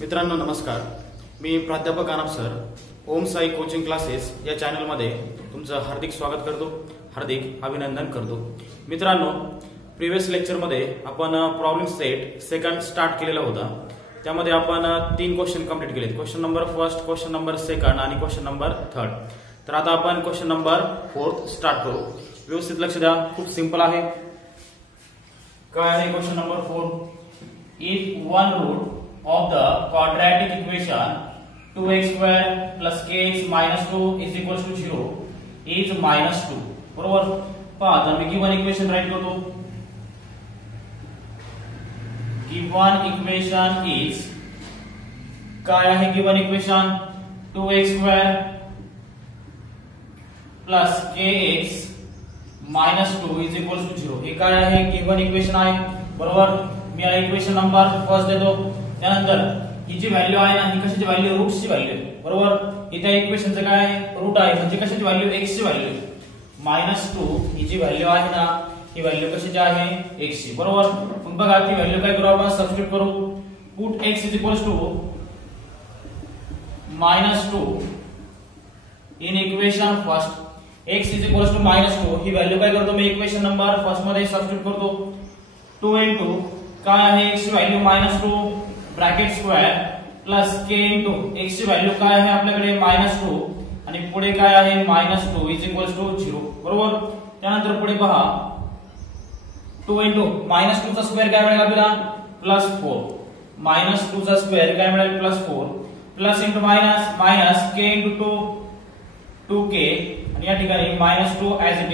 मित्रांनो नमस्कार, मी प्राध्यापक आनप सर ओम साई कोचिंग क्लासेस या चॅनलमध्ये तुमचं हार्दिक स्वागत करतो, हार्दिक अभिनंदन करतो। मित्रांनो, प्रीवियस लेक्चरमध्ये आपण प्रॉब्लेम सेट सेकंड स्टार्ट केलेला होता। त्यामध्ये आपण 3 क्वेश्चन कंप्लीट केलेत। Question number first, question number second आणि क्वेश्चन नंबर थर्ड। तर आता आपण क्वेश्चन नंबर फोर्थ स्टार्ट करू। व्यवस्थित लक्ष द्या, खूप सिंपल आहे। काय आहे question number 4? If one root of the quadratic equation 2x square plus kx minus 2 is equals to 0 is minus 2। बरोबर, पहा आता मी गिवन इक्वेशन राइट करतो। गिवन इक्वेशन इज काय आहे? Given equation 2x square plus kx minus 2 is equals to 0 हे काय आहे? Given equation आहे। बरोबर, मी याला इक्वेशन नंबर फर्स्ट देतो। त्यानंतर ही जी व्हॅल्यू आहे ना, ही कशाची व्हॅल्यू? रूट्सची व्हॅल्यू। बरोबर, इथे इक्वेशनचं काय आहे? रूट आहे, म्हणजे कशाची व्हॅल्यू? x ची व्हॅल्यू। -2 ही जी व्हॅल्यू आहे ना, ही व्हॅल्यू कशाची आहे? x ची। बरोबर, मग बघा ती व्हॅल्यू काय करू आपण? सबस्टिट्यूट करू। Put x is equals to -2 in equation first. x is equals to -2 ही व्हॅल्यू काय करतो? मी इक्वेशन नंबर फर्स्ट मध्ये सबस्टिट्यूट करतो। 2 into काय आहे? x ची value -2 bracket square plus k into x ची व्हॅल्यू काय आहे आपल्याकडे? -2 आणि पुढे काय आहे? -2 इज इक्वल्स टू 0। बरोबर, त्यानंतर पुढे पहा 2 इंटू -2 चा स्क्वेअर काय मिळेल आपल्याला? +4 -2 चा स्क्वेअर काय मिळेल? +4 plus into minus minus k into 2k आणि या ठिकाणी -2 as it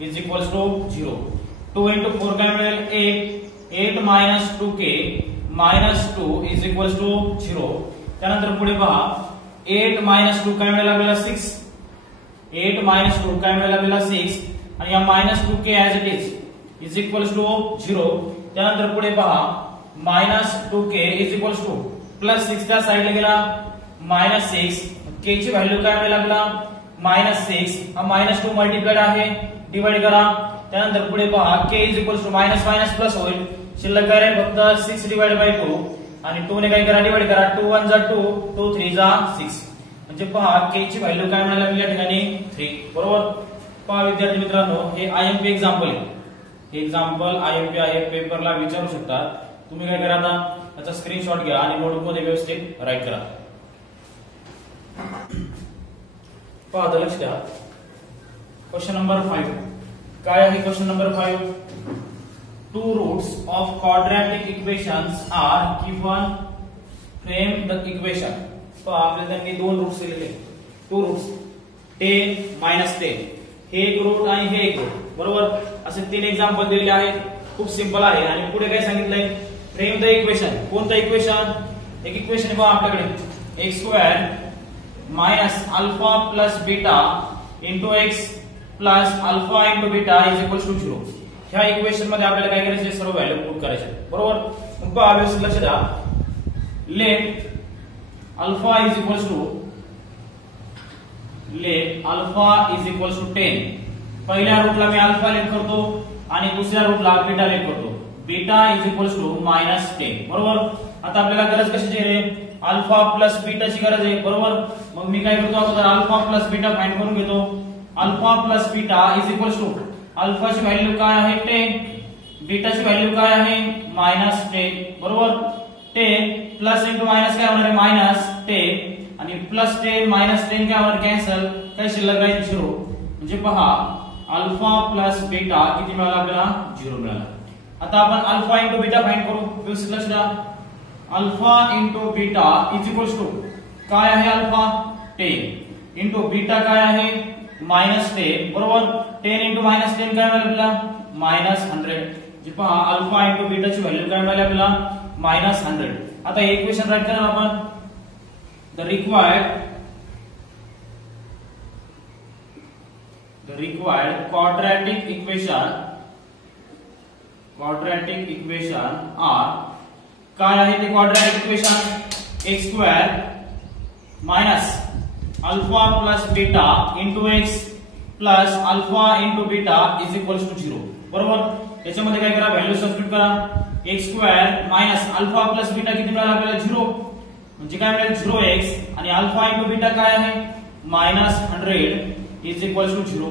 is equals to 0। 2 into 4 काय मिळेल? 8 -2k -2 इज इक्वल्स टू 0। त्यानंतर पुढे पहा 8 -2 काय मिळेल आपल्याला? 6 8 -2 काय मिळेल आपल्याला? 6 आणि या -2k as it is equals to 0। त्यानंतर पुढे पहा -2k इज इक्वल्स टू +6 त्या साइडला गेला -6 k ची व्हॅल्यू काय मिळेल आपल्याला? -6 हा -2 मल्टिप्लाइड आहे, डिवाइड करा। त्यानंतर पुढे पहा k is equals to minus minus plus होईल, शिल्लक काय आहे? फक्त 6 डिवाइड बाय 2 आणि 2 ने काय करा? डिवाइड करा। 2 1 जा 2, 2 3 जा 6 म्हणजे पहा k ची व्हॅल्यू काय मिळाली आपल्याला या ठिकाणी? 3। बरोबर, पहा विद्यार्थी मित्रांनो, हे आयएमपी एक्झाम्पल आहे। हे एक्झाम्पल आयएमपी आहे, पेपरला विचारू शकतात। तुम्ही काय करा? आता त्याचा स्क्रीनशॉट घ्या आणि नोटबुक मध्ये व्यवस्थित राईट करा। पहा आता लक्ष द्या, क्वेश्चन नंबर 5 काय आहे? Question number 5 two roots of quadratic equations are given, frame the equation। तो आपल्याला त्यांनी 2 रूट्स दिलेले, 2 रूट्स 10 -10 हे एक रूट आणि हे एक रूट। बरोबर, असे 3 एक्झाम्पल दिलेले आहेत। खूप सिंपल आहे आणि पुढे काय सांगितलंय? Frame the equation. कोणतं इक्वेशन? एक इक्वेशन बघा आपल्याकडे x² -α + β * x + α * β = 0। ह्या इक्वेशन मध्ये आपल्याला काय करायचे? सर्व व्हॅल्यू पुट करायचे। बरोबर, मग पहा व्यवस्थित लक्ष द्या। Let alpha is equals to 10। पहिल्या रूटला मी अल्फा लेट करतो आणि दुसऱ्या रूटला बीटा लेट करतो। Beta is equals to -10। बरोबर, आता आपल्याला गरज कशाची आहे? अल्फा प्लस बीटाची गरज आहे। बरोबर, मग मी काय करतो? अगोदर अल्फा प्लस बीटा फाइंड करून घेतो। Alpha plus beta is equals to अल्फाची व्हॅल्यू काय आहे? 10, बीटाची व्हॅल्यू काय आहे? -10। बरोबर, 10 प्लस इंटू मायनस काय होणार आहे? -10 आणि +10 -10 काय होणार? कॅन्सल, काय शिल्लक राहील? 0। म्हणजे पहा अल्फा प्लस बीटा किती मिळाला आपल्याला? 0 मिळाला। आता आपण अल्फा इंटू बीटा फाइंड करू। व्यवस्थित लक्ष द्या, alpha into beta is equals to काय आहे? अल्फा 10 इंटू बीटा काय आहे? -10। बरोबर, 10 इंटू -10 काय मिळालं आपल्याला? -100। जे पहा अल्फा इंटू बीटाची व्हॅल्यू काय मिळाली आपल्याला? -100। आता हे इक्वेशन राईट करा आपण। The required quadratic equation are काय आहे ते quadratic equation? x² -α + β * x plus alpha into beta is equals to 0। बरोबर, याच्यामध्ये काय करा? व्हॅल्यू सबस्टिट्यूट करा। x² minus alpha plus beta किती मिळाला आपल्याला? 0 म्हणजे काय मिळेल 0x आणि अल्फा इंटू बीटा काय आहे -100 is equal to 0.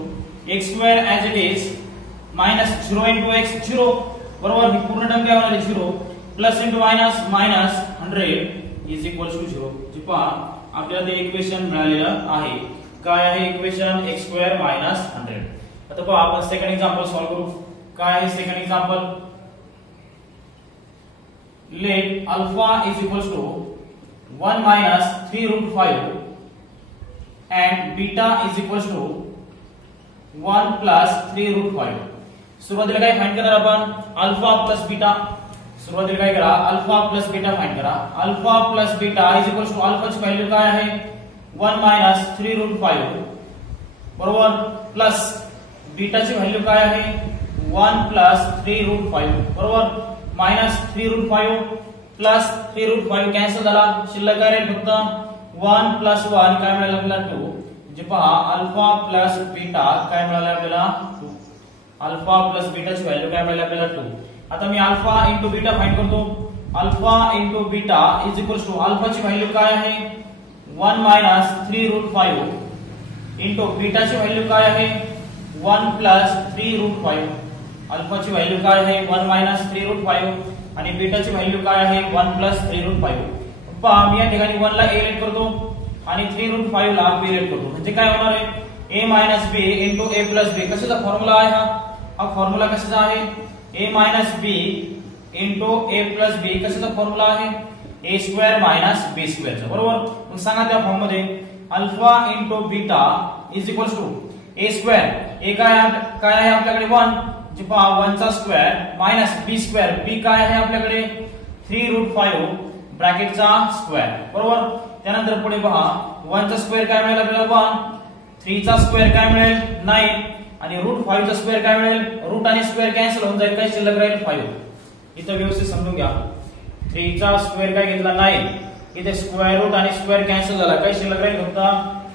x square as it is minus 0 into x 0 बरोबर. ही पूर्ण टर्म काय होणार आहे 0 plus into minus minus 100 is equal to 0. जे पहा आपल्याला ते इक्वेशन मिळालेलं आहे. काय आहे इक्वेशन x स्क्वेअर मायनस 100. आता पहा आपण सेकंड एक्झाम्पल सॉल्व्ह करू. काय आहे second example. Let alpha is equal to 1 minus 3 root 5 and beta is equals to 1 plus 3 root 5. सुरुवातीला काय फाइंड करणार आपण अल्फा प्लस बीटा. सुरुवातीला काय करा अल्फा प्लस बीटा फाइंड करा. Alpha plus beta is equals to अल्फाची व्हॅल्यू काय आहे 1 minus 3 root 5 बरोबर प्लस बीटाची व्हॅल्यू काय आहे 1 plus 3 root 5 बरोबर minus 3 root 5 plus 3 root 5 cancel झाला. शिल्लक काय राहील फक्त 1 प्लस 1 काय मिळालं आपल्याला 2. म्हणजे पहा अल्फा प्लस बीटा काय मिळालं आपल्याला 2. अल्फा प्लस बीटाची व्हॅल्यू काय मिळाली आपल्याला 2. आता मी अल्फा इंटू बीटा फाइंड करतो. Alpha into beta is equal to अल्फाची व्हॅल्यू काय आहे 1 मायनस 3 रूट 5 इंटू बीटाची व्हॅल्यू काय आहे 1 प्लस 3 रूट 5. अल्फाची व्हॅल्यू काय आहे 1 मायनस 3 रूट 5 आणि बीटाची व्हॅल्यू काय आहे 1 प्लस 3 रूट 5. पहा मी या ठिकाणी 1 ला a लेट करतो आणि 3 रूट 5 ला b लेट करतो. म्हणजे काय होणार आहे a minus b into a plus b. कशाचा फॉर्म्युला आहे हा फॉर्म्युला कशाचा आहे a minus b into a plus b. कशाचा फॉर्म्युला आहे a स्क्वेअर मायनस b स्क्वेअरचा बरोबर. मग सांगा त्या फॉर्म मध्ये alpha into beta is equal to a square. a काय आहे आपल्याकडे 1 जे पहा 1 चा square minus b square. b काय आहे आपल्याकडे 3 रूट 5 ब्रॅकेटचा स्क्वेअर बरोबर. त्यानंतर पुढे पहा 1 चा स्क्वेअर काय मिळेल आपल्याला 1. 3 चा स्क्वेअर काय मिळेल 9 आणि रूट 5 चा स्क्वेअर काय मिळेल रूट आणि स्क्वेअर कॅन्सल होऊन जाईल. काय शिल्लक राहील 5. इथं व्यवस्थित समजून घ्या. 3 चा स्क्वेअर काय घेतला 9. इथे स्क्वेअर रूट आणि स्क्वेअर कॅन्सल झाला. काय शिल्लक राहील फक्त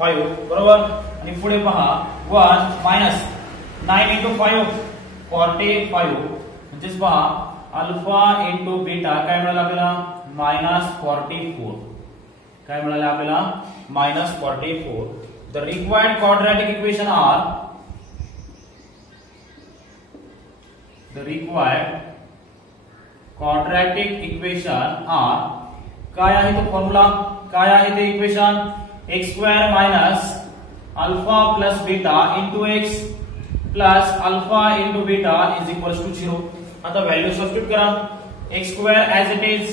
5 बरोबर. आणि पुढे पहा 1 मायनस 9 इंटू 5 45 म्हणजेच पहा अल्फा इंटू बीटा काय मिळालं आपल्याला -44. काय मिळालं आपल्याला -44. The required quadratic equation are काय आहे तो फॉर्म्युला काय आहे ते equation x square minus alpha plus beta into x plus alpha into beta is equal to 0. आता व्हॅल्यू सबस्टिट्यूट करा. x square as it is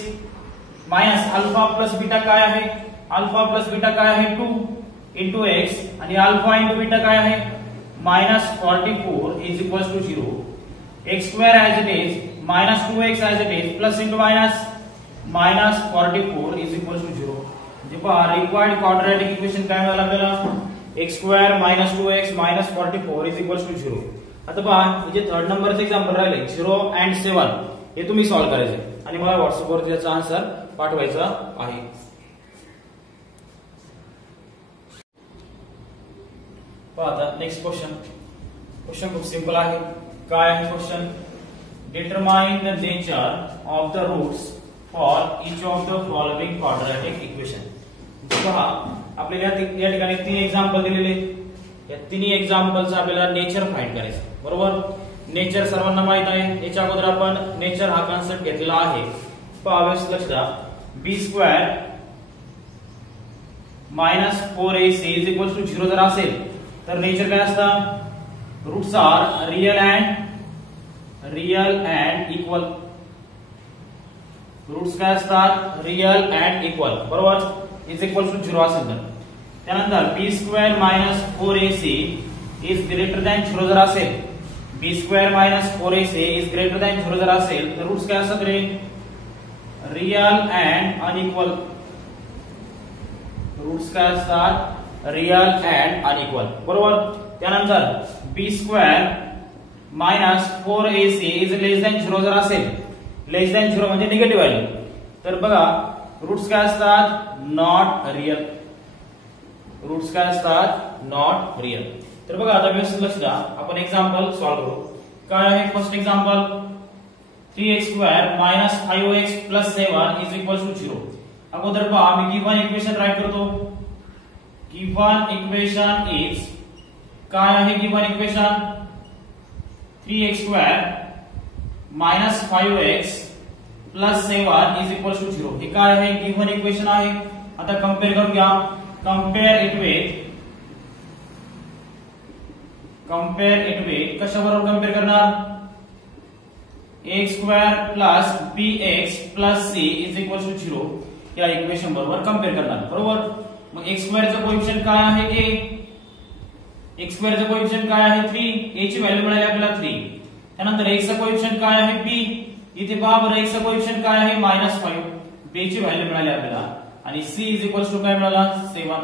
minus alpha plus beta काय आहे अल्फा प्लस बीटा काय आहे 2 into x आणि alpha into beta काय आहे -44 is equal to 0. x square as it is minus 2x as it is plus into minus -44 is equal to 0. म्हणजे पहा required quadratic equation काय मिळालं आपल्याला x square minus 2x minus 44 is equal to 0. आता पहा म्हणजे थर्ड नंबरचं example राहिले 0 and 7 हे तुम्ही सॉल्व्ह करायचे आणि मला व्हॉट्सअपवर त्याचा आन्सर पाठवायचा आहे. पहा आता नेक्स्ट क्वेश्चन खूप सिंपल आहे. काय आहे question determine the nature of the roots for each of the following quadratic equation. पहा आपल्याला या ठिकाणी 3 एक्झाम्पल दिलेले. या तिन्ही एक्झाम्पलचं आपल्याला नेचर फाइंड करायचं बरोबर. नेचर सर्वांना माहित आहे. याच्या अगोदर आपण नेचर हा कॉन्सेप्ट घेतलेला आहे. पहा व्यवस्थित लक्ष द्या. b square minus 4ac is equal to 0 जर असेल तर नेचर काय असतं roots are real and equal. Roots काय असतात रियल अँड इक्वल बरोबर इज इक्वल टू 0 असेल तर. त्यानंतर b square minus 4ac is greater than 0 जर असेल b square minus 4ac is greater than 0 जर असेल तर रूट्स काय असतात रे रियल अँड अनइक्वल. रूट्स काय असतात रियल अँड अनइक्वल बरोबर. त्यानंतर b square minus 4ac is less than 0 जर असेल लेस दॅन 0 म्हणजे निगेटिव्ह व्हॅल्यू तर बघा रूट्स काय असतात नॉट रियल. रूट्स काय असतात नॉट रियल. तर बघा आता व्यवस्थित लक्ष द्या. आपण एक्झाम्पल सॉल्व्ह करू. काय आहे first example 3x square minus 5x plus 7 is equal to 0. अगोदर पहा मी गिव्हन इक्वेशन राईट करतो. गिव्हन इक्वेशन इज काय आहे given equation 3x² minus 5x plus 7 is equal to 0. हे काय आहे गिव्हन इक्वेशन आहे. आता कंपेअर करून घ्या. कंपेअर इट विथ कशाबरोबर कंपेअर करणार x² plus bx plus c is equal to 0 या इक्वेशन बरोबर कंपेअर करणार. बरोबर. मग x² चा कोएफिशियंट काय आहे a, x² चा कोएफिशियंट काय आहे 3, a ची व्हॅल्यू मिळाली आपल्याला 3. त्यानंतर x चा कोएफिशियंट काय आहे b, इथे पहा बरं x चा कोएफिशियंट काय आहे -5, b ची व्हॅल्यू मिळाली आपल्याला आणि c इज इक्वल टू काय मिळाला 7,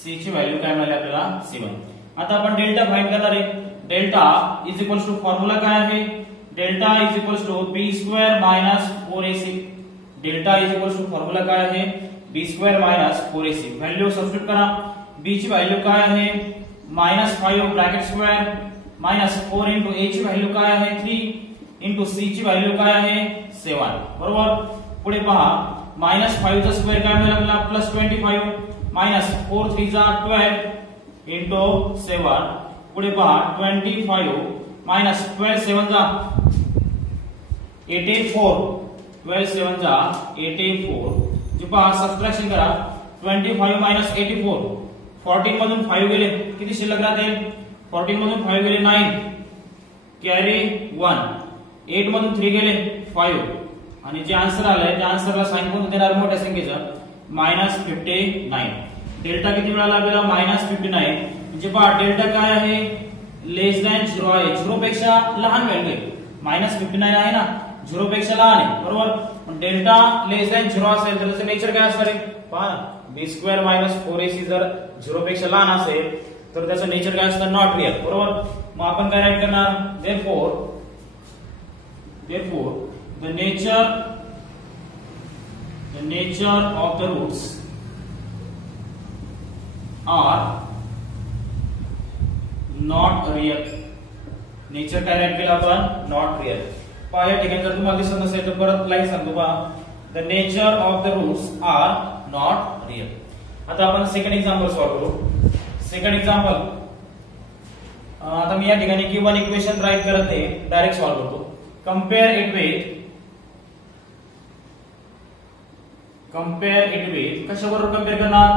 c ची व्हॅल्यू काय मिळाली आपल्याला 7. आता आपण डेल्टा फाइंड करणार आहे. Delta is equal to formula काय आहे delta is equal to b² minus 4ac. Delta is equal to formula काय आहे b² minus 4ac. Value substitute करा. b ची व्हॅल्यू काय आहे -5 bracket square minus 4 into a ची व्हॅल्यू काय आहे 3 इंटू c ची व्हॅल्यू काय आहे 7. बरोबर. पुढे पहा -5 चा स्क्वेअर काय मिळेल आपल्याला +25 मायनस 4 3 जा 12 इंटू 7. पुढे पहा 25 मायनस 12 7 जा 84, 12 7 जा 84. जे पहा सबट्रॅक्शन करा. 25 मायनस 84, 14 मधून 5 गेले किती शिल्लक राहते 14 मधून 5 गेले 9, कॅरी 1, 8 मधून 3 गेले 5 आणि जे आन्सर आलाय त्या आन्सरला साइन कोणतं देणार मोठ्या संख्येचं -59. डेल्टा किती मिळाला आपल्याला -59. म्हणजे पहा डेल्टा काय आहे लेस दॅन 0 आहे. 0 पेक्षा लहान व्हॅल्यू आहे. -59 आहे ना 0 पेक्षा लहान आहे. बरोबर. पण डेल्टा लेस दॅन 0 असेल तर त्याचं नेचर काय असणार आहे पहा b² मायनस 4ac जर 0 पेक्षा लहान असेल तर त्याचं नेचर काय असतं नॉट रियल. बरोबर. मग आपण काय राईट करणार therefore the nature of the roots are not real. Nature काय राईट केलं आपण नॉट रियल. पहा या ठिकाणी जर तुम्हाला दिसत नसेल तर परत लाईन सांगतो पहा the nature of the roots are not real. आता आपण सेकंड एक्झाम्पल सॉल्व्ह करू. सेकंड एक्झाम्पल आता मी या ठिकाणी गिव्हन इक्वेशन राईट करत नाही डायरेक्ट सॉल्व्ह करतो. कंपेअर इट विथ कशाबरोबर कंपेअर करणार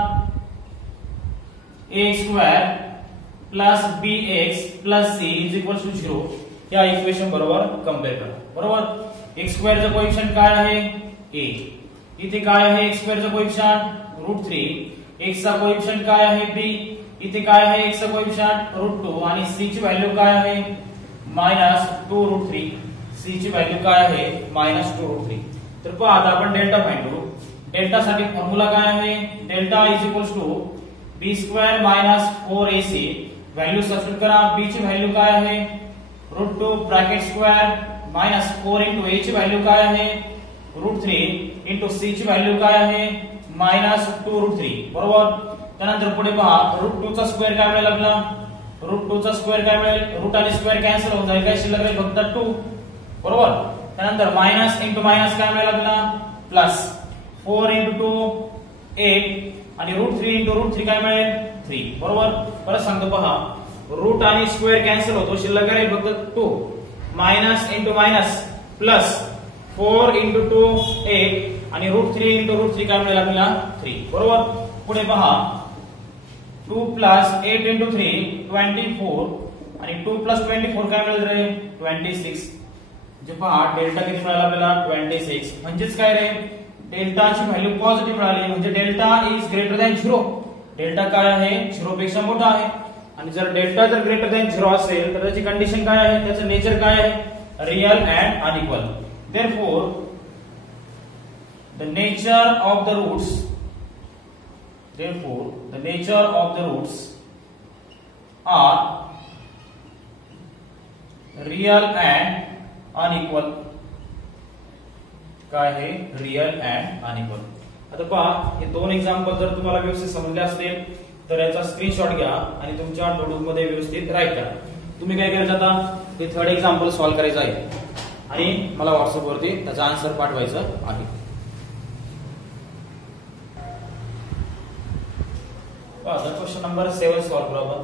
a² plus bx plus c is equal to 0 या इक्वेशन बरोबर कंपेअर करा. बरोबर. x² चा कोएफिशियंट काय आहे a, इथे काय आहे x² चा कोएफिशियंट √3, x चा कोएफिशियंट काय आहे b, इथे काय आहे x चा कोएफिशियंट √2 आणि c ची व्हॅल्यू काय आहे -2√3. c ची व्हॅल्यू काय आहे -2√3. तर पहा आता आपण डेल्टा फाइंड करू. डेल्टा साठी फॉर्म्युला काय आहे delta is equal to b² minus 4ac. Value substitute करा. b ची व्हॅल्यू काय आहे √2 bracket square minus 4 into a ची व्हॅल्यू काय आहे √3 इंटू c ची व्हॅल्यू काय आहे -2√3. बरोबर. त्यानंतर पुढे पहा √2 चा स्क्वेअर काय मिळेल आपला √2 चा स्क्वेअर काय मिळेल रूट आणि स्क्वेअर कॅन्सल होऊन जाईल काय शिल्लक राहील फक्त 2. बरोबर. त्यानंतर मायनस इंटू मायनस काय मिळेल आपल्याला प्लस 4 इंटू 2 8 आणि √3 इंटू √3 काय मिळेल 3. बरोबर. परत सांगतो पहा रूट आणि स्क्वेअर कॅन्सल होतो शिल्लक राहील फक्त 2. Minus into minus plus 4 into 2 8 आणि √3 इंटू √3 काय मिळेल आपल्याला 3. बरोबर. पुढे पहा 2 प्लस 8 इंटू 3 24 आणि 2 प्लस 24 काय मिळेल रे 26. म्हणजे पहा डेल्टा किती मिळाला आपल्याला 26. म्हणजेच काय रे डेल्टाची व्हॅल्यू पॉझिटिव्ह मिळाली म्हणजे delta is greater than 0. Delta काय आहे 0 पेक्षा मोठा आहे आणि जर डेल्टा जर ग्रेटर दॅन 0 असेल तर त्याची कंडिशन काय आहे त्याचं नेचर काय आहे real and unequal. therefore the nature of the roots are real and unequal. काय आहे रियल अँड अनइक्वल. आता पहा हे दोन एक्झाम्पल जर तुम्हाला व्यवस्थित समजले असतील तर याचा स्क्रीनशॉट घ्या आणि तुमच्या नोटबुक मध्ये व्यवस्थित राईट करा. तुम्ही काय करायचं आता ते थर्ड एक्झाम्पल सॉल्व्ह करायचं आहे आणि मला व्हॉट्सअप वरती त्याचा आन्सर पाठवायचा आहे. पहा क्वेश्चन नंबर 7 सॉल्व करू आपण.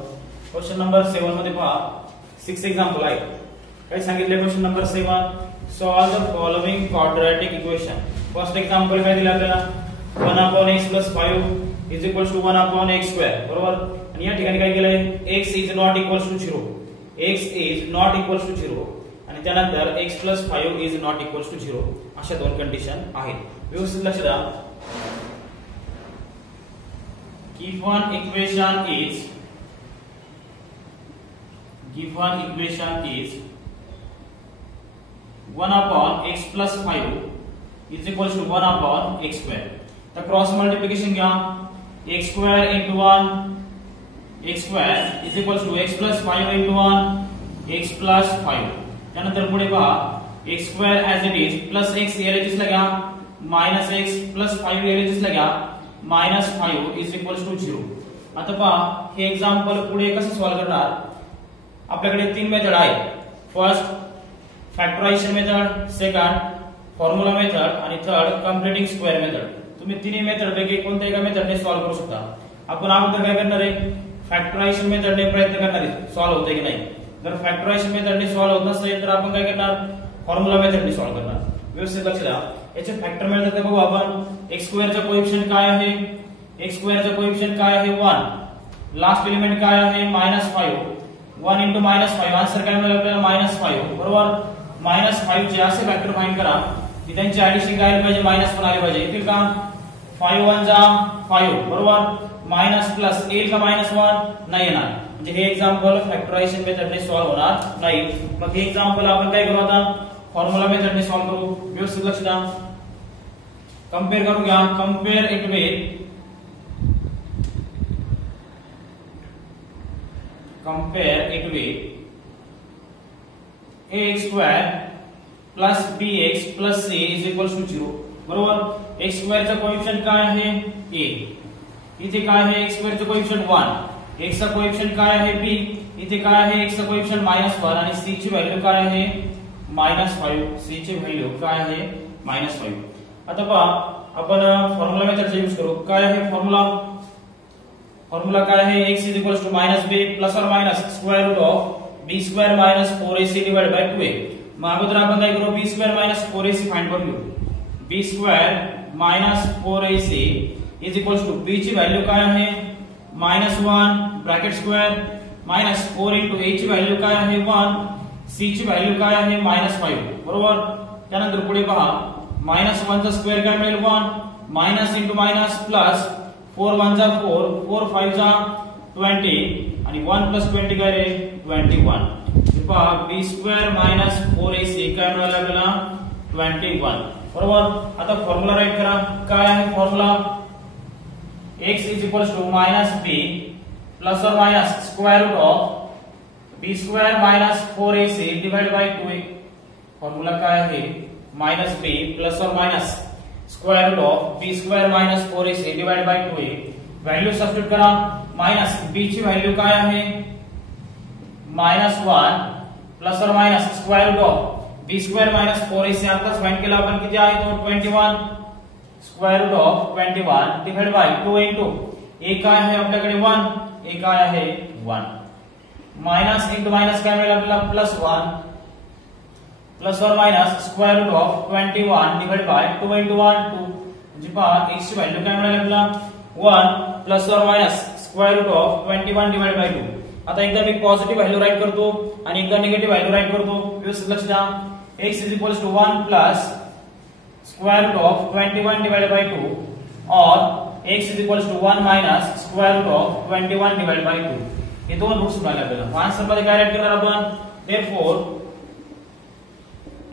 क्वेश्चन नंबर 7 मध्ये पहा 6 एक्झाम्पल आहे. काय सांगितले question number 7? Solve the following quadratic equation. First example काय दिलं आपल्याला 1/x + 5 = 1/x². बरोबर. आणि या ठिकाणी काय केलंय x is not equal to 0. x is not equal to 0 आणि त्यानंतर x + 5 is not equal to 0 अशा दोन कंडिशन आहेत. व्यवस्थित लक्ष द्या. Given equation is 1/x + 5 is equal to 1/x². तर क्रॉस मल्टिप्लिकेशन घ्या. x² * 1 x² is equal to x + 5 * 1 x + 5. त्यानंतर पुढे पहा x² as it is plus x LHS ला घ्या minus x plus 5 एलएचएस ला घ्या minus 5 is equal to 0. आता पहा हे एक्झाम्पल पुढे कसं सॉल्व्ह करणार. आपल्याकडे 3 मेथड आहेत. First factorisation method, second formula method आणि थर्ड कम्प्लीटिंग स्क्वेअर मेथड. तुम्ही तिन्ही मेथड पैकी कोणत्या एका मेथडने सॉल्व्ह करू शकता. आपण अगोदर काय करणार आहे फॅक्टरायझेशन मेथडने प्रयत्न करणार आहे सॉल्व्ह होते की नाही. जर फॅक्टरायझेशन मेथडने सॉल्व्ह होत नसेल तर आपण काय करणार फॉर्म्युला मेथडने सॉल्व्ह करणार. व्यवस्थित लक्ष द्या. याचे फॅक्टर मिळतात का बघू आपण. x² चा कोएफिशिएंट काय आहे. x² चा कोएफिशिएंट काय आहे 1. लास्ट एलिमेंट काय आहे -5. 1 * -5 आन्सर काय मिळेल आपल्याला -5. बरोबर. -5 चे असे फॅक्टर फाइंड करा की त्यांची ऍडिशन काय आली पाहिजे -1 आली पाहिजे. येतील का 5 * 1 = 5. बरोबर. मायनस प्लस येईल का -1 नाही येणार. म्हणजे हे एक्झाम्पल फॅक्टरायझेशन मेथडने सॉल्व्ह होणार नाही. मग हे एक्झाम्पल आपण काय करू आता फॉर्म्युला मेथडने सॉल्व्ह करू. व्यवस्थित लक्ष द्या. कंपेअर करू घ्या. Compare it with ax² plus bx plus c is equal to 0. बरोबर. x² चा कोएफिशिएंट काय आहे a. इथे काय आहे x² चा कोएफिशिएंट 1. x चा कोएफिशिएंट काय आहे b. इथे काय आहे x चा कोएफिशिएंट -1 आणि c ची व्हॅल्यू काय आहे -5. c ची व्हॅल्यू काय आहे -5. आता पहा आपण फॉर्म्युला मेथडचा यूज करू. काय आहे फॉर्म्युला. फॉर्म्युला काय आहे x = -b ± square root of b² - 4ac / 2a. मग अगोदर आपण काय करू b² - 4ac फाइंड करू. b² - 4ac = b ची व्हॅल्यू काय आहे -1 ब्रॅकेट स्क्वेअर -4 * a ची व्हॅल्यू काय आहे 1 c ची व्हॅल्यू काय आहे -5. बरोबर. त्यानंतर पुढे पहा -1 चा स्क्वेअर काय मिळेल 1 मायनस * प्लस 4 * 1 = 4 4 * 5 = 20 आणि 1 + 20 काय रे 21. पहा b² - 4ac काय मिळालं आपल्याला 21. बरोबर. आता फॉर्म्युला राईट करा. काय आहे formula x = -b ± square root of b² - 4ac / 2a. Formula काय आहे -b ± square root of b² - 4ac / 2a. Value substitute करा. b ची व्हॅल्यू काय आहे -1 ± square root of b² - 4ac आताच फाइंड केला आपण किती आहे तो 21 square root of 21 divide by 2 into a काय आहे आपल्याकडे 1 a काय आहे 1 मायनस इंटू मायनस काय मिळेल आपल्याला +1 ± square root of 21 divide by 2 into 1 2. म्हणजे पहा x ची व्हॅल्यू काय मिळेल आपल्याला 1 ± square root of 21 divide by 2. आता एकदा मी पॉझिटिव्ह व्हॅल्यू राईट करतो आणि एकदा निगेटिव्ह व्हॅल्यू राईट करतो. व्यवस्थित लक्ष द्या. x = 1 square root of 21 divide by 2 और x = 1 square root of 21 divide by 2. हे दोन रूट्स मिळाले आपल्याला. आन्सर मध्ये काय राईट करणार आपण. Therefore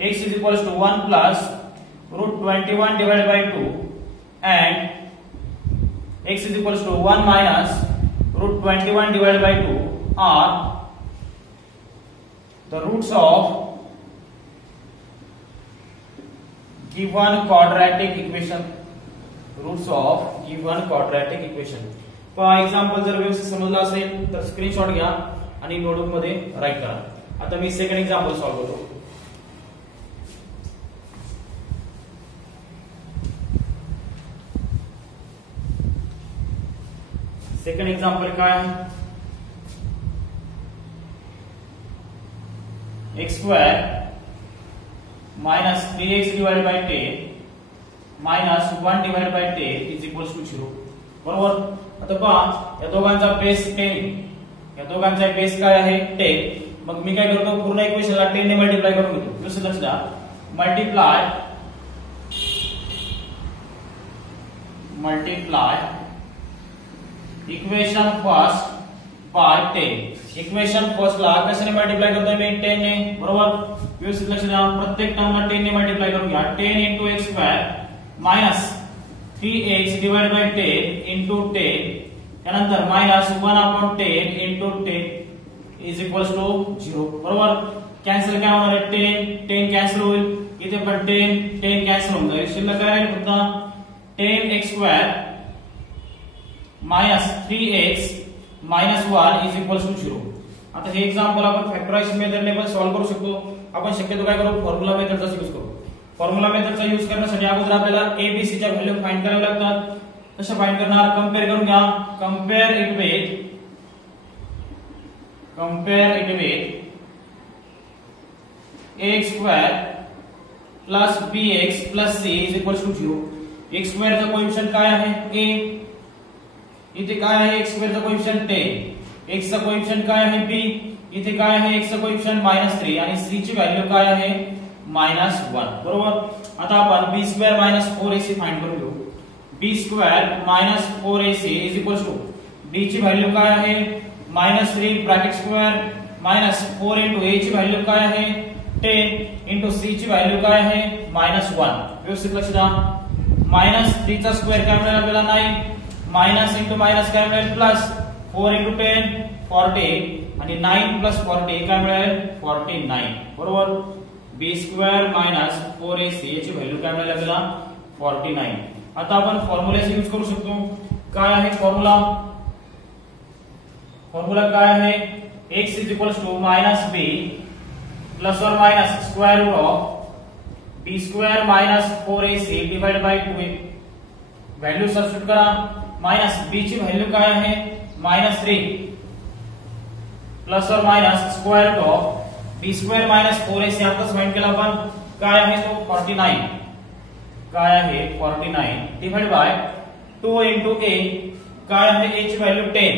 x = 1 √21 divide by 2 and x = 1 √21 divided by 2 are the roots of given quadratic equation. Roots of given quadratic equation. पहा एक्झाम्पल जर व्यवस्थित समजलं असेल तर स्क्रीनशॉट घ्या आणि नोटबुक मध्ये राईट करा. आता मी सेकंड एक्झाम्पल सॉल्व्ह करतो. सेकंड एक्झाम्पल काय आहे, x square minus 3x divide by 10 minus 1 divide by 10 is equals to 0. बरोबर. आता पहा या दोघांचा बेस 10, या दोघांचा बेस काय आहे 10. मग मी काय करतो, पूर्ण इक्वेशनला 10 ने मल्टिप्लाय करून घेतो. व्यवस्थित लक्ष द्या. Multiply equation first by 10. Equation first ला कशाने मल्टिप्लाय करतोय मी 10 ने. बरोबर. व्यवस्थित लक्ष द्या. प्रत्येक टर्मला 10 ने मल्टिप्लाय करून घ्या. 10 into x square minus 3x divide by 10 into 10 त्यानंतर minus 1/10 into 10 is equals to 0. बरोबर. कॅन्सल काय होणार आहे, 10 कॅन्सल होईल. इथे पण 10 कॅन्सल होऊन जाईल. शिल्लक काय राहील फक्त 10x square minus 3x minus 1 is equals to 0. आता हे एक्झाम्पल आपण फॅक्टरायझेशन मेथडने पण सॉल्व्ह करू शकतो. आपण शक्यतो काय करू, फॉर्म्युला मेथडचा यूज करू. फॉर्म्युला मेथडचा यूज करण्यासाठी अगोदर आपल्याला ए बी सी च्या व्हॅल्यू फाइंड कराव्या लागतात. कशा फाइंड करणार, कंपेअर करून घ्या. Compare it with x square plus bx plus c is equals to 0. x square चा कोएफिशिएंट काय आहे a, इथे काय आहे x स्क्वेअर चा कोएफिशिएंट 10, x चा कोएफिशिएंट काय आहे b, इथे काय आहे x चा कोएफिशिएंट -3 आणि c ची व्हॅल्यू काय आहे -1. बरोबर. आता आपण b square minus 4ac find करून घेऊ. b square minus 4ac is equals to b ची व्हॅल्यू काय आहे -3 bracket square minus 4 into a ची व्हॅल्यू काय आहे 10 into c ची व्हॅल्यू काय आहे -1. व्यवस्थित लक्ष द्या. -3 चा स्क्वेअर काय मिळेल आपल्याला 9, मायनस इंटू मायनस काय मिळेल प्लस, 4 into 10 40 आणि 9 प्लस 40 काय मिळेल 49. बरोबर. b स्क्वेअर मायनस 4ac याची व्हॅल्यू काय मिळेल आपल्याला 49. आता आपण फॉर्म्युलाचा यूज करू शकतो. काय आहे फॉर्म्युला, फॉर्म्युला काय आहे x is equals to minus b plus और minus square root of b square minus 4ac divide by 2a. Value substitute करा. माइनस b ची व्हॅल्यू काय आहे -3 प्लस और minus square root of b square minus 4ac आताच find केला आपण. काय आहे तो 49. काय आहे 49 डिवाइड बाय 2 into a. काय आहे a ची व्हॅल्यू 10,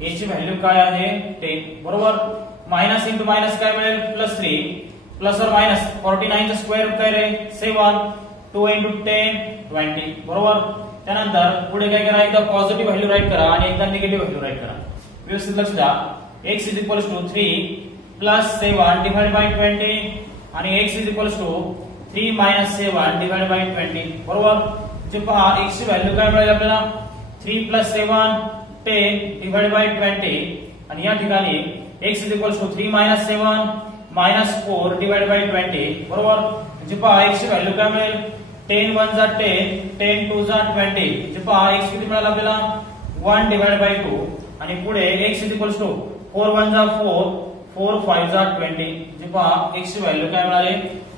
a ची व्हॅल्यू काय आहे 10. बरोबर. माइनस इंटू माइनस काय मिळेल +3 प्लस और माइनस 49 चा स्क्वेअर रूट काय रे 7, 2 into 10 20. बरोबर. त्यानंतर पुढे काय करा, एकदा पॉझिटिव्ह व्हॅल्यू राईट करा आणि एकदा निगेटिव्ह व्हॅल्यू राईट करा. व्यवस्थित लक्ष द्या. x is equals to 3 plus 7 divide by 20 आणि x is equals to 3 minus 7 divide by 20. बरोबर. जे पहा x ची व्हॅल्यू काय मिळेल आपल्याला 3 प्लस 7 10 डिवाइड बाय 20 आणि या ठिकाणी x is equals to 3 minus 7 minus 4 divided by 20. बरोबर. म्हणजे पहा x ची व्हॅल्यू काय मिळेल 10 1 जा 10 10 2 जा 20. म्हणजे पहा x किती मिळाला आपल्याला 1 divided by 2 आणि पुढे x is equals to 4 1 जा 4 4 5 जा 20. म्हणजे पहा x ची व्हॅल्यू काय मिळाली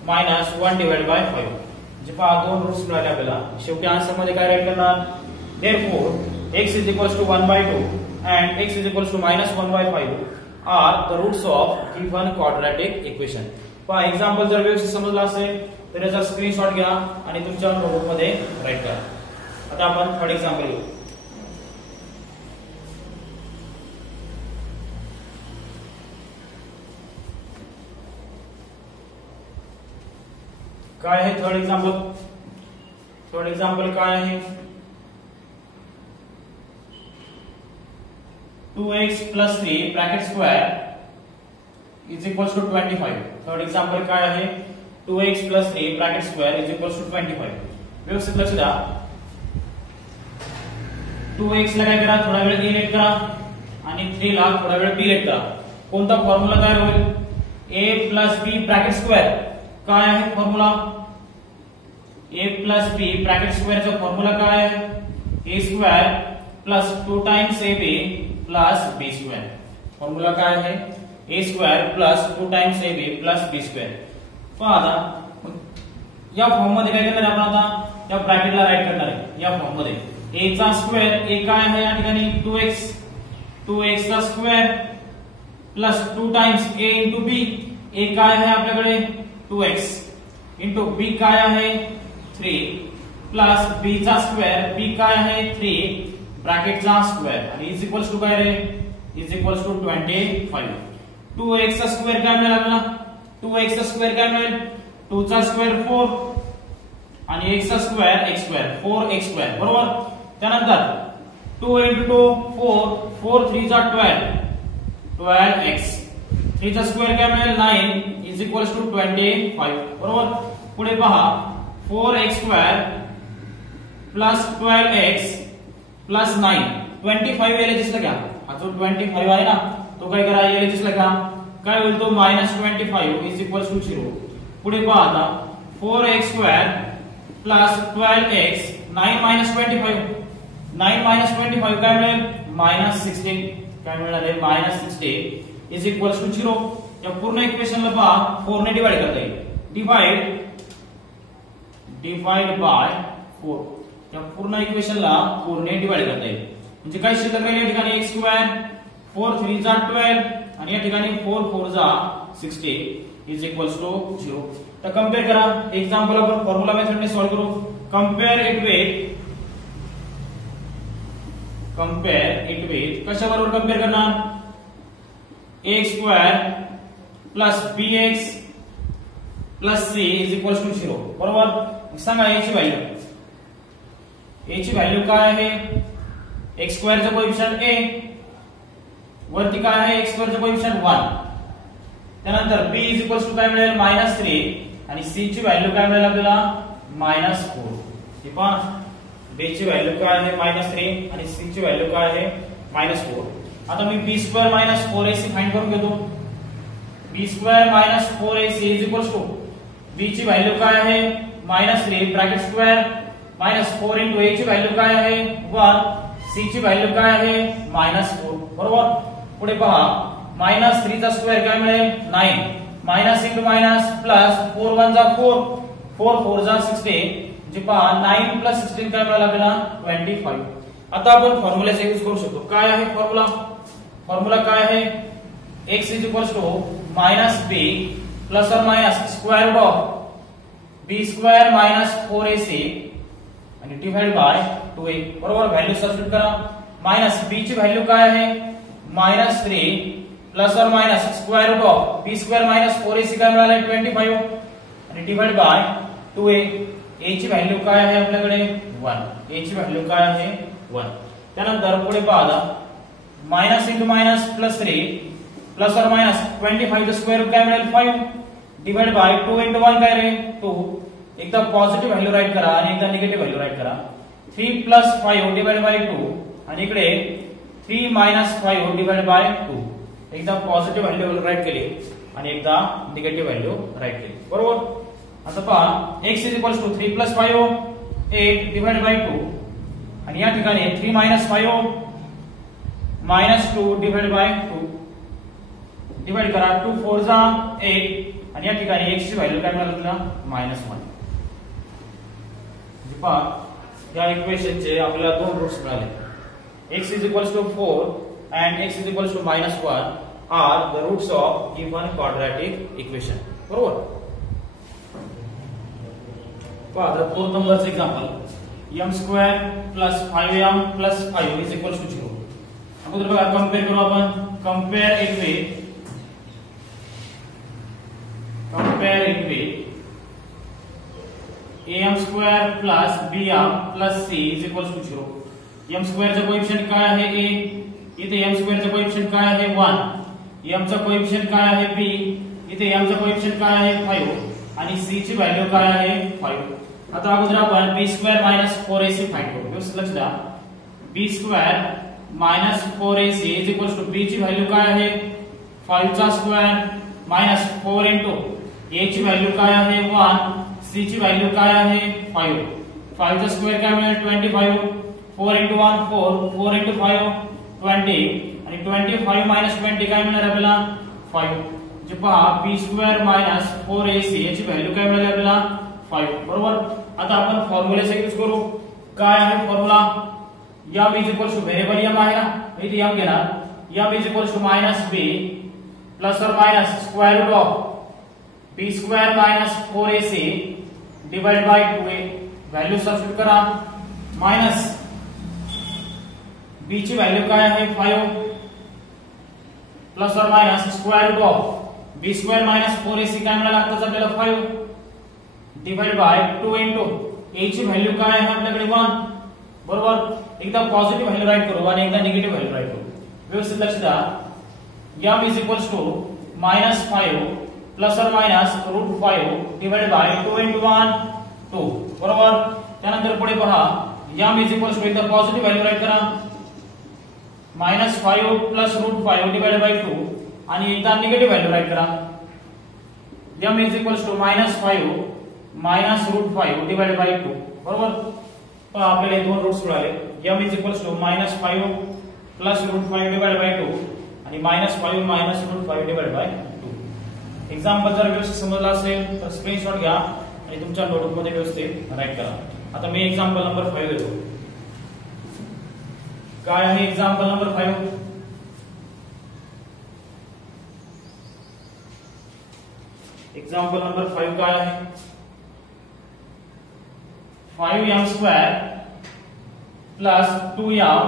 -1 divided by 5. म्हणजे पहा दोन रूट्स मिळाले आपल्याला. शेवटी आन्सर मध्ये काय राईट करणार, therefore x is equals to 1/2 and x is equals to -1/5 are the roots of given quadratic equation. पहा एक्झाम्पल जर व्यवस्थित समजला असेल तर याचा स्क्रीनशॉट घ्या आणि तुमच्या नोटबुक मध्ये राईट करा. आता आपण थर्ड एक्झाम्पल घेऊ. काय आहे थर्ड एक्झाम्पल, थर्ड एक्झाम्पल काय आहे 2x plus 3 bracket square is equals to 25. Third example काय आहे 2x plus 3 bracket square is equals to 25. व्यवस्थित लक्ष द्या. 2x ला काय करा, थोडा वेळ डिलीट करा आणि 3 ला थोडा वेळ डिलीट करा. कोणता फॉर्म्युला तयार होईल a plus b bracket square. काय आहे formula a plus b bracket स्क्वेअरचा फॉर्म्युला काय आहे a square plus 2 times ab plus b square. Formula काय आहे a square plus 2 times ab plus b square. पहा आता या फॉर्म मध्ये काय करणार आपण, आता या ब्रॅकेटला राईट करणार आहे या फॉर्म मध्ये. ए चा स्क्वेअर ए काय आहे या ठिकाणी 2x 2x चा square plus 2 times a into b ए काय आहे आपल्याकडे 2x इंटू b काय आहे 3 प्लस b चा स्क्वेअर b काय आहे 3 ब्रॅकेट चा स्क्वेअर आणि इज इक्वल्स टू काय रे इज इक्वल्स टू 25 2x चा स्क्वेअर काय मिळेल आपल्याला 2x चा स्क्वेअर काय मिळेल 2 चा स्क्वेअर 4 आणि x चा square x square 4x square बरोबर त्यानंतर 2 into 2 4 3 चा 12x 3 चा स्क्वेअर काय मिळेल 9 इज इक्वल्स टू 25 बरोबर पुढे पहा 4x square plus 12x plus 9 25 LHS घ्या हा जो 25 आहे ना तो काय करा एलएचएस घ्या काय होईल तो -25 इज इक्वल्स टू 0 पुढे पहा आता 4x स्क्वेअर प्लस 12x 9 -25 9 -25 काय मिळेल -16 काय मिळणार आहे -16 इज इक्वल्स टू 0 या पूर्ण इक्वेशनला पहा 4 ने डिवाइड करता येईल डिवाइड बाय 4 या पूर्ण इक्वेशनला 4 ने डिवाइड करता येईल म्हणजे काय शिल्लक राहील या ठिकाणी x स्क्वेअर 4 3 जा 12 आणि या ठिकाणी 4 4 जा 16 इज इक्वल्स टू 0 तर कंपेयर करा एग्जांपल आपण फॉर्म्युला मेथड ने सॉल्व करू कंपेयर इट विथ कशाबरोबर कंपेयर करणार x square plus bx plus c is equals to 0 बरोबर सांगा a ची व्हॅल्यू काय आहे x स्क्वेअर चा कोएफिशिएंट a वरती काय आहे x स्क्वेअर चा कोएफिशिएंट 1 त्यानंतर b इज इक्वल्स टू काय मिळेल -3 आणि c ची व्हॅल्यू काय मिळेल आपल्याला -4 हे पहा b ची व्हॅल्यू काय आहे -3 आणि c ची व्हॅल्यू काय आहे -4 आता मी b स्क्वेअर -4ac फाइंड करून घेतो b square -4ac is equals to b ची व्हॅल्यू काय आहे -3 ब्रॅकेट स्क्वेअर -4 into a ची व्हॅल्यू काय आहे 1 c ची व्हॅल्यू काय आहे -4 बरोबर पुढे पहा -3 चा स्क्वेअर काय मिळेल 9 मायनस इंटू मायनस प्लस 4 1 जा 4 4 4 जा 16 जे पहा 9 प्लस 16 काय मिळालं आपल्याला 25 आता आपण फॉर्म्युल्याचा यूज करू शकतो काय आहे फॉर्म्युला काय आहे x b प्लस और minus square root of b square minus 4ac आणि डिवाइड बाय 2a बरोबर व्हॅल्यू सबस्टिट्यूट करा माइनस b ची व्हॅल्यू काय आहे -3 प्लस और minus square root of b square minus 4ac काय मिळाले 25 आणि डिवाइड बाय 2a a ची व्हॅल्यू काय आहे आपल्याकडे 1 a ची व्हॅल्यू काय आहे 1 त्यानंतर पुढे पहा minus into minus plus 3 plus और माइनस 25 चा स्क्वेअर रूट काय मिळेल 5 डिवाइड बाय 2 into 1 काय रे 2 एकदा पॉझिटिव्ह व्हॅल्यू राईट करा आणि एकदा निगेटिव्ह व्हॅल्यू राईट करा 3 प्लस 5 डिवाइड बाय 2 आणि इकडे 3 मायनस 5 डिवाइड बाय 2 एकदा पॉझिटिव्ह व्हॅल्यू राईट केली आणि एकदा निगेटिव्ह व्हॅल्यू राईट केली बरोबर आता पहा x 3 प्लस 5 8 डिवाइड बाय 2 आणि या ठिकाणी 3 minus 5 minus 2 divide by 2 divide करा 2 4 जा 8 आणि या ठिकाणी x ची व्हॅल्यू काय मिळाली आपल्याला -1 पहा या इक्वेशनचे आपल्याला दोन रूट्स मिळाले x 4 and x -1 are the roots of given quadratic equation बरोबर पहा आता 4 नंबरचं एक्झाम्पल m² + 5m + 5 = 0 अगोदर बघा कंपेयर करू आपण compare it with am² + bm + c = 0 m² चा कोएफिशिएंट काय आहे a इथे m² चा कोएफिशिएंट काय आहे 1 m चा कोएफिशिएंट काय आहे b इथे m चा कोएफिशिएंट काय आहे 5 आणि c ची व्हॅल्यू काय आहे 5 आता अगोदर आपण b² - 4ac फाइंड करू व्यवस्थित लक्ष द्या b² - 4ac = b ची व्हॅल्यू काय आहे 5 चा स्क्वेअर मायनस 4 into a ची व्हॅल्यू काय आहे 1 c ची व्हॅल्यू काय आहे 5 5 चा स्क्वेअर काय मिळेल 25 4 into 1 4 4 into 5 20 आणि 25 - 20 काय मिळणार आपल्याला 5 जे पहा b² - 4ac याची व्हॅल्यू काय मिळाली आपल्याला 5 बरोबर आता आपण फॉर्म्युल्याचा यूज करू काय आहे formula m is equal to variable m आहे ना, इथे m घेणार, m is equal to minus b plus और minus square root of b square minus 4ac divide by 2a, value substitute करा, माइनस b ची व्हॅल्यू काय आहे 5 plus और minus square root of b square minus 4ac काय मिळालं आताच आपल्याला 5 डिवाइड बाय 2 इंटू a ची व्हॅल्यू काय आहे आपल्याकडे 1, बरोबर. एकदा पॉझिटिव्ह व्हॅल्यू राईट करू आणि एकदा निगेटिव्ह व्हॅल्यू राईट करू. व्यवस्थित लक्ष द्या. m is equal to -5 plus और माइनस √5 डिवाइड बाय 2 इंटू 1 2, बरोबर. त्यानंतर पुढे पहा, m इज इक्वल टू एकदा पॉझिटिव्ह व्हॅल्यू राईट करा, -5 प्लस √5 डिवाइड बाय 2 आणि एकदा निगेटिव्ह व्हॅल्यू राईट करा. m is equal to -5 minus √5 divide by 2, बरोबर. तर आपल्याला दोन रूट्स मिळाले. m is equal to -5 plus √5 divide by 2 आणि -5 माइनस √5 डिवाइड बाय 2. एक्झाम्पल जर व्यवस्थित समजला असेल तर स्क्रीनशॉट घ्या आणि तुमच्या नोटबुक मध्ये व्यवस्थित राईट करा. आता मी एक्झाम्पल नंबर 5 देतो. काय आहे एक्झाम्पल नंबर 5? एक्झाम्पल नंबर 5 काय आहे? 5m square plus 2m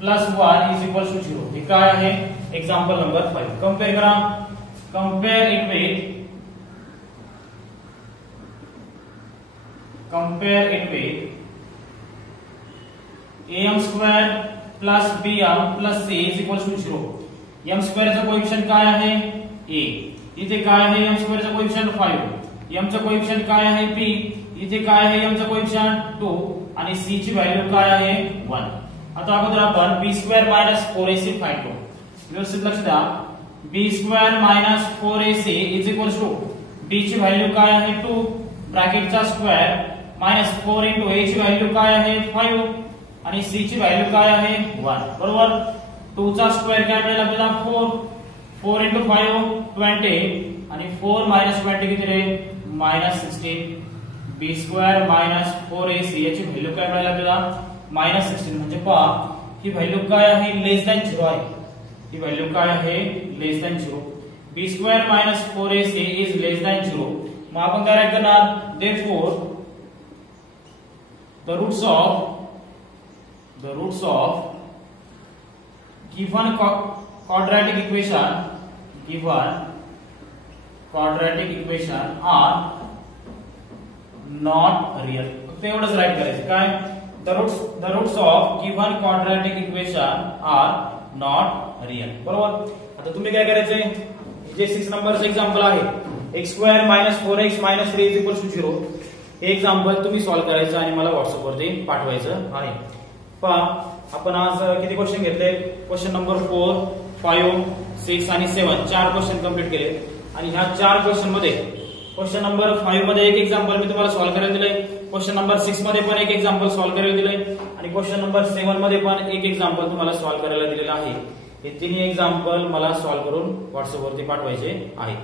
plus 1 is equal to 0. हे काय आहे? Example number 5. कंपेअर करा. Compare it with am square plus bm plus c is equal to 0. m square चा कोएफिशिएंट काय आहे? a. इथे काय आहे? m स्क्वायर चा कोएफिशिएंट 5. m चा कोएफिशिएंट काय आहे? p. इथे काय आहे? m चा कोएफिशिएंट 2 आणि c ची व्हॅल्यू काय आहे? 1. आता अगोदर आपण b square minus 4ac find करू. व्यवस्थित लक्ष द्या. b square minus 4ac is equal to b ची व्हॅल्यू काय आहे? 2 ब्रॅकेटचा स्क्वेअर मायनस 4 इंटू a ची व्हॅल्यू काय आहे? 5 आणि c ची व्हॅल्यू काय आहे? 1, बरोबर. 2 चा स्क्वेअर काय मिळेल आपल्याला? 4 इंटू 5 20 आणि 4 मायनस 20 किती रे? -16. b स्क्वेअर मायनस 4ac याची व्हॅल्यू काय मिळेल आपल्याला? -16. म्हणजे पहा ही व्हॅल्यू काय आहे? लेस दॅन 0 आहे. ही व्हॅल्यू काय आहे? Less than 0. b square minus 4ac is less than 0. मग आपण काय राईट करणार? Therefore the roots of given quadratic equation are not real. फक्त एवढंच राईट करायचं. काय? the roots of given quadratic equation are not real, बरोबर. आता तुम्ही काय करायचंय? जे 6 नंबरचं एक्झाम्पल आहे, x square minus 4x minus 3 is equal to 0, हे एक्झाम्पल तुम्ही सॉल्व्ह करायचं आणि मला व्हॉट्सअप वरती पाठवायचं आहे. पहा आपण आज किती क्वेश्चन घेतले? क्वेश्चन नंबर 4, 5, 6 आणि 7 4 क्वेश्चन कंप्लीट केले. आणि ह्या 4 क्वेश्चन मध्ये क्वेश्चन नंबर 5 मध्ये एक एक्झाम्पल मी तुम्हाला सॉल्व्ह करायला दिलंय, क्वेश्चन नंबर 6 मध्ये पण एक एक्झाम्पल सॉल्व्ह करायला दिलंय आणि क्वेश्चन नंबर 7 मध्ये पण एक एक्झाम्पल तुम्हाला सॉल्व्ह करायला दिलेलं आहे. हे तिन्ही एक्झाम्पल मला सॉल्व्ह करून व्हॉट्सअप वरती पाठवायचे आहेत.